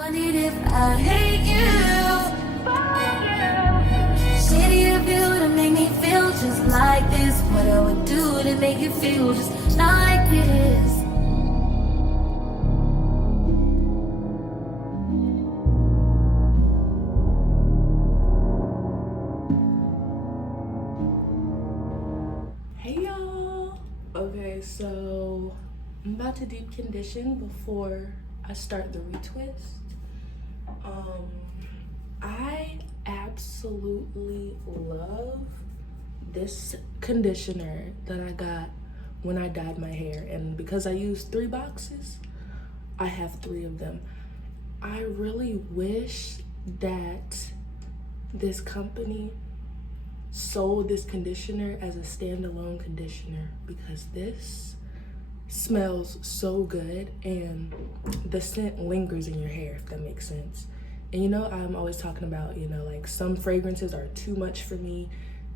Wondered if I hate you. Shady of you to make me feel just like this. What I would do to make you feel just like this. Hey y'all! Okay, so I'm about to deep condition before I start the retwist. I absolutely love this conditioner that I got when I dyed my hair, and because I used 3 boxes, I have 3 of them. I really wish that this company sold this conditioner as a standalone conditioner, because this smells so good and the scent lingers in your hair, if that makes sense. And you know, I'm always talking about, you know, like some fragrances are too much for me,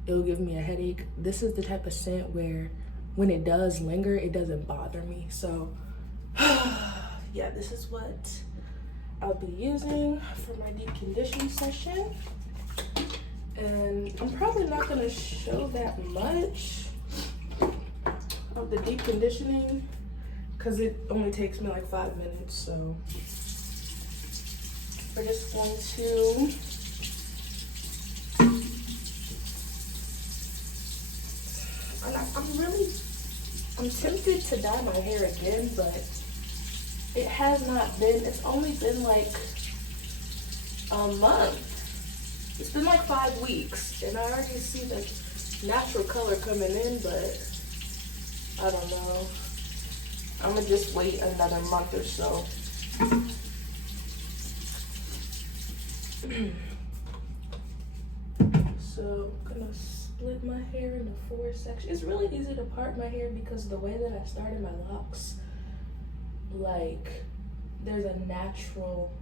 it'll give me a headache. This is the type of scent where when it does linger, it doesn't bother me. So yeah, this is what I'll be using for my deep condition session. And I'm probably not gonna show that much of the deep conditioning because it only takes me like 5 minutes. So we're just going to I'm tempted to dye my hair again, but it has not been, it's only been like a month. It's been like 5 weeks, and I already see the natural color coming in, but I don't know. I'm gonna just wait another month or so. So I'm gonna split my hair into 4 sections. It's really easy to part my hair because the way that I started my locks, like there's a natural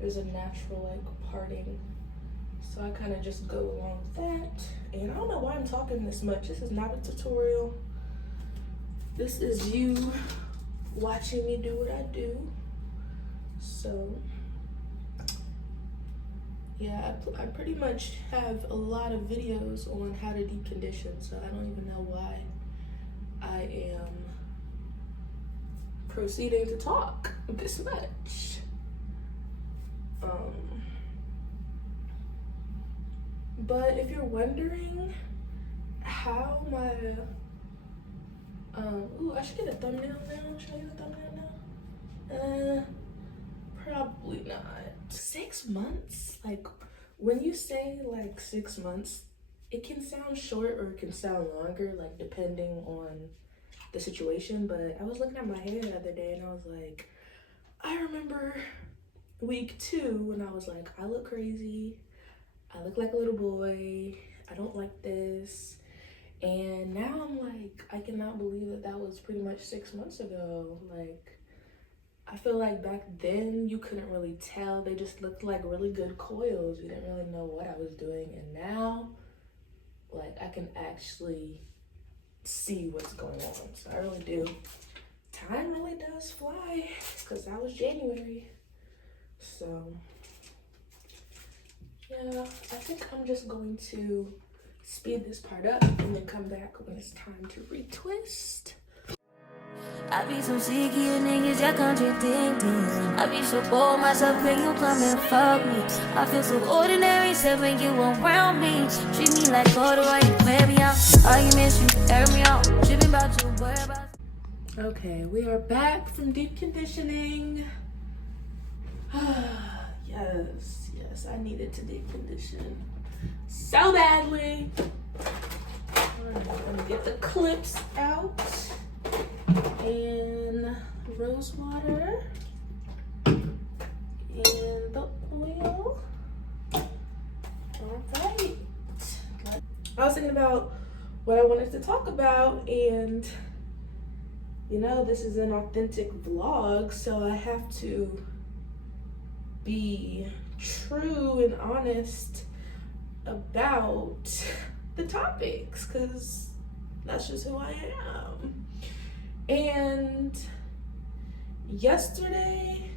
like parting. So I kind of just go along with that. And I don't know why I'm talking this much. This is not a tutorial. This is you watching me do what I do. So yeah, I pretty much have a lot of videos on how to deep condition, so I don't even know why I am proceeding to talk this much. But if you're wondering how my ooh, I should get a thumbnail now. Should I get a thumbnail now? Probably not. 6 months? Like, when you say like 6 months, it can sound short or it can sound longer, like depending on the situation. But I was looking at my hair the other day and I was like, I remember week 2 when I was like, I look crazy, I look like a little boy, I don't like this. And now I'm like, I cannot believe that that was pretty much 6 months ago. Like, I feel like back then you couldn't really tell. They just looked like really good coils. You didn't really know what I was doing. And now, like, I can actually see what's going on. So I really do. Time really does fly, because that was January. So yeah, I think I'm just going to speed this part up and then come back when it's time to retwist. I be so sick of you niggas, y'all contradicting. I be so bored myself when you come and fuck me. I feel so ordinary, except when you around me. Treat me like corduroy, you wear me out. Arguments, you air me out. Tripping about your whereabouts. Okay, we are back from deep conditioning. Yes, I needed to deep condition so badly. Alright, I'm gonna get the clips out and rose water and the oil. Alright. I was thinking about what I wanted to talk about, and you know, this is an authentic vlog, so I have to be true and honest about the topics, because that's just who I am. And yesterday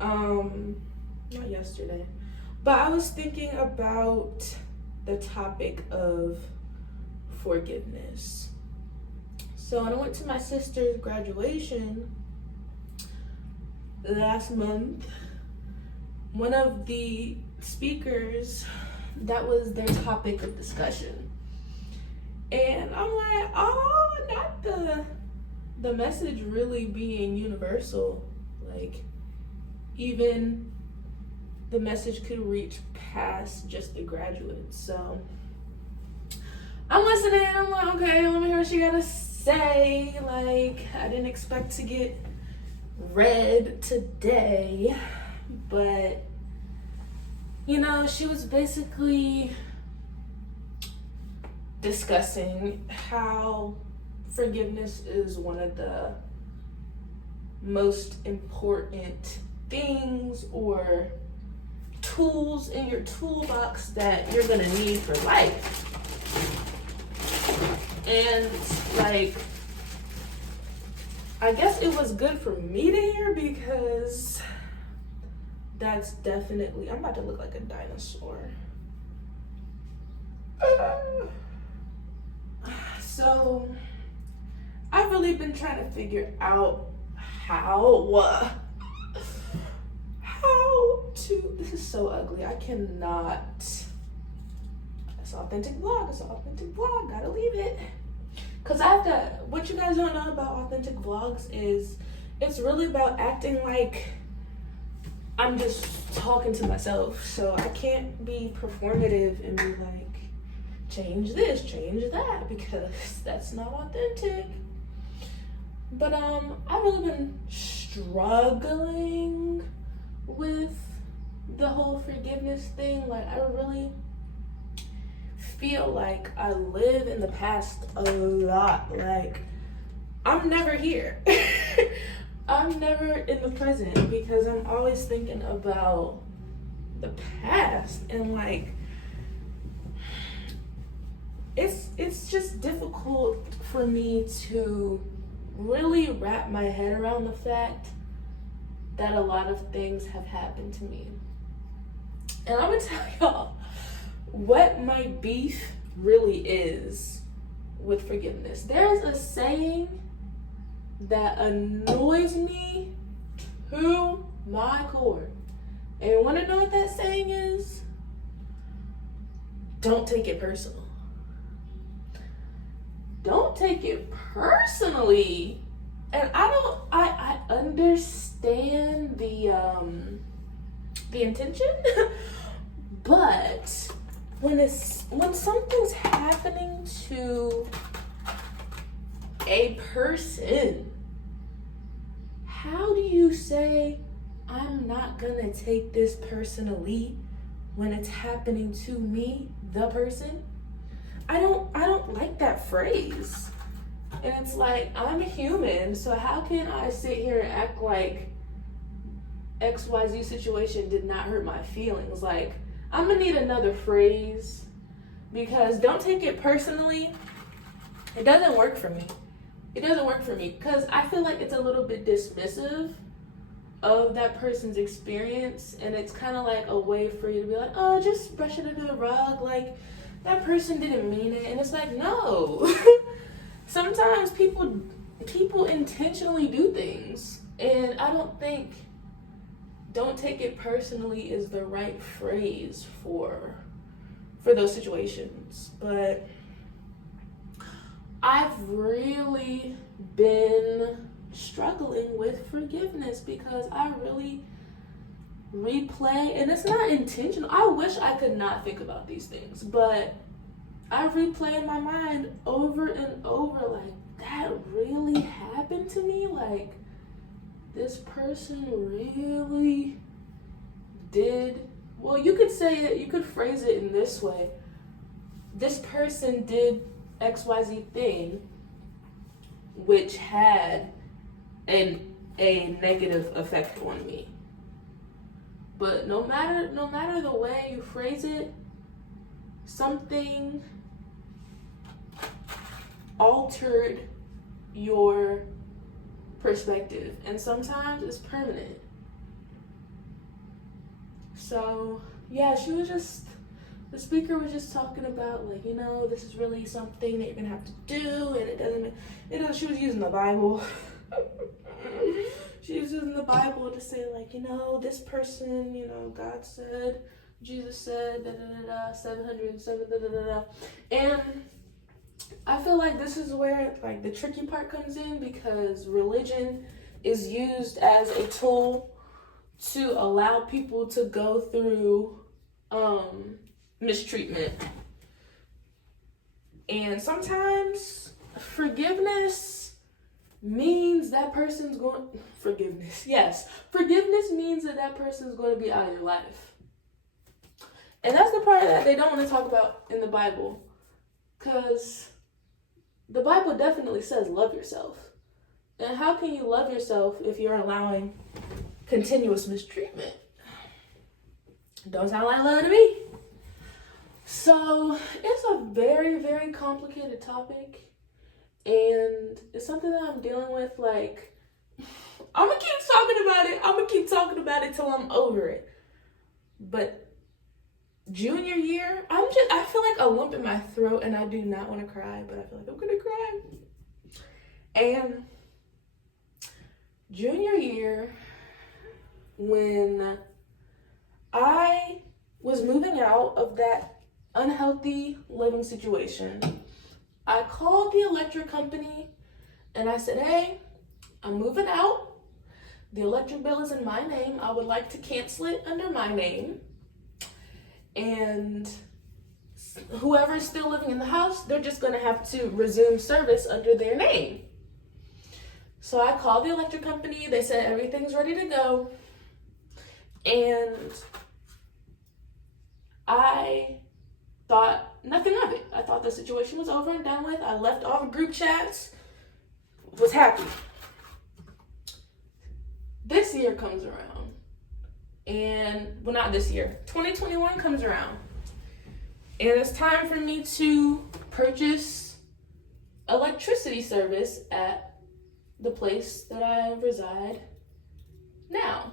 Not yesterday, but I was thinking about the topic of forgiveness. So when I went to my sister's graduation last month, one of the speakers, that was their topic of discussion. And I'm like, oh, not the message really being universal. Like, even the message could reach past just the graduates. So I'm listening, I'm like, okay, let me hear what she gotta say. Like, I didn't expect to get read today, but you know, she was basically discussing how forgiveness is one of the most important things or tools in your toolbox that you're gonna need for life. And like, I guess it was good for me to hear, because that's definitely, I'm about to look like a dinosaur. So I've really been trying to figure out how to, this is so ugly, I cannot, it's an authentic vlog, gotta leave it. Cause I have to, what you guys don't know about authentic vlogs is it's really about acting like I'm just talking to myself. So I can't be performative and be like, change this, change that, because that's not authentic. But I've really been struggling with the whole forgiveness thing. Like, I really feel like I live in the past a lot. Like, I'm never here. I'm never in the present, because I'm always thinking about the past. And like, it's just difficult for me to really wrap my head around the fact that a lot of things have happened to me. And I'm gonna tell y'all what my beef really is with forgiveness. There's a saying that annoys me to my core. And you wanna know what that saying is? Don't take it personal. Don't take it personally. And I understand the intention, but when something's happening to a person, how do you say, I'm not gonna take this personally when it's happening to me, the person? I don't like that phrase. And it's like, I'm human, so how can I sit here and act like XYZ situation did not hurt my feelings? Like, I'm gonna need another phrase, because don't take it personally, it doesn't work for me. It doesn't work for me, because I feel like it's a little bit dismissive of that person's experience, and it's kind of like a way for you to be like, oh, just brush it under the rug, like, that person didn't mean it. And it's like, no. Sometimes people intentionally do things, and I don't think don't take it personally is the right phrase for those situations. But I've really been struggling with forgiveness, because I really replay, and it's not intentional. I wish I could not think about these things, but I replay in my mind over and over, like, that really happened to me? Like, this person really did, well, you could say it, you could phrase it in this way. This person did XYZ thing, which had a negative effect on me. But no matter the way you phrase it, something altered your perspective, and sometimes it's permanent. So yeah, the speaker was just talking about, like, this is really something that you're gonna have to do, and it doesn't, she was using the Bible. She was using the Bible to say, like, this person, God said, Jesus said, 707, And I feel like this is where, like, the tricky part comes in, because religion is used as a tool to allow people to go through mistreatment. And sometimes forgiveness means that person's going, forgiveness means that person's going to be out of your life. And that's the part that they don't want to talk about in the Bible, because the Bible definitely says love yourself. And how can you love yourself if you're allowing continuous mistreatment? Don't sound like love to me. So it's a very, very complicated topic, and it's something that I'm dealing with. Like, I'm gonna keep talking about it till I'm over it. But junior year, I feel like a lump in my throat, and I do not want to cry, but I feel like I'm gonna cry. And junior year, when I was moving out of that unhealthy living situation, I called the electric company and I said, hey, I'm moving out. The electric bill is in my name. I would like to cancel it under my name. And whoever's still living in the house, they're just going to have to resume service under their name. So I called the electric company. They said everything's ready to go. And I thought nothing of it. I thought the situation was over and done with. I left all the group chats, was happy. This year comes around, and, well, not this year, 2021 comes around, and it's time for me to purchase electricity service at the place that I reside now.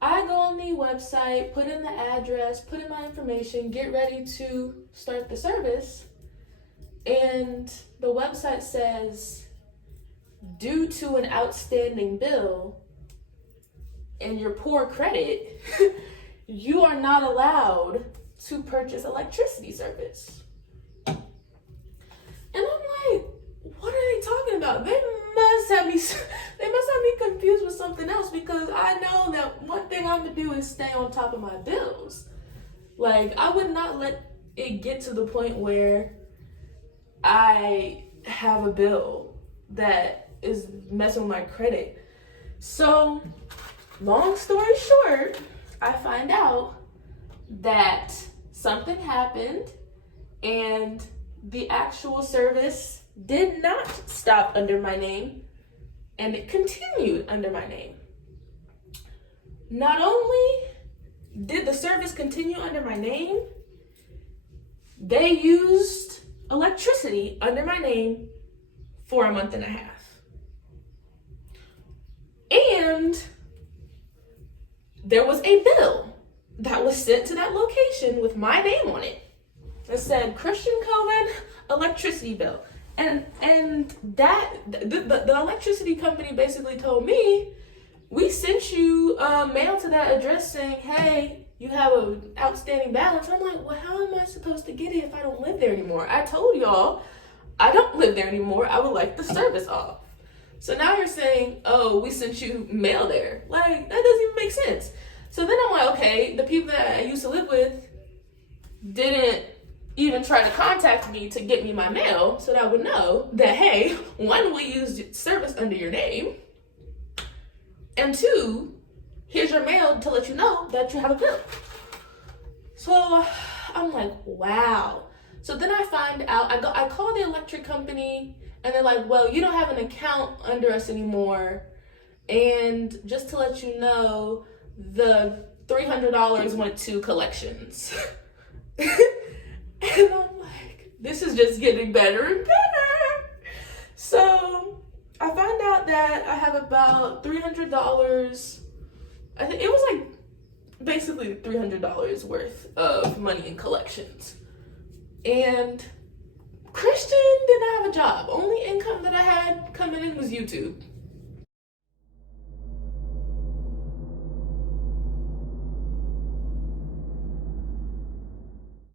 I go on the website, put in the address, put in my information, get ready to start the service, and the website says, due to an outstanding bill and your poor credit, you are not allowed to purchase electricity service. And I'm like, what are they talking about? They must have me confused with something else, because I know that one thing I'm gonna do is stay on top of my bills. Like, I would not let it get to the point where I have a bill that is messing with my credit. So, long story short, I find out that something happened and the actual service did not stop under my name, and it continued under my name. Not only did the service continue under my name, they used electricity under my name for a month and a half. And there was a bill that was sent to that location with my name on it. It said Christian Coven electricity bill. And that the electricity company basically told me, we sent you mail to that address saying, hey, you have an outstanding balance. I'm like, well, how am I supposed to get it if I don't live there anymore? I told y'all I don't live there anymore. I would like the service off. So now you're saying, oh, we sent you mail there. Like, that doesn't even make sense. So then I'm like, okay, the people that I used to live with didn't even try to contact me to get me my mail so that I would know that, hey, one, we used service under your name, and two, here's your mail to let you know that you have a bill. So I'm like, wow. So then I find out, I call the electric company, and they're like, well, you don't have an account under us anymore, and just to let you know, the $300 went to collections. And I'm like, this is just getting better and better. So I find out that I have about $300. I think it was like basically $300 worth of money in collections. And Christian did not have a job. Only income that I had coming in was YouTube.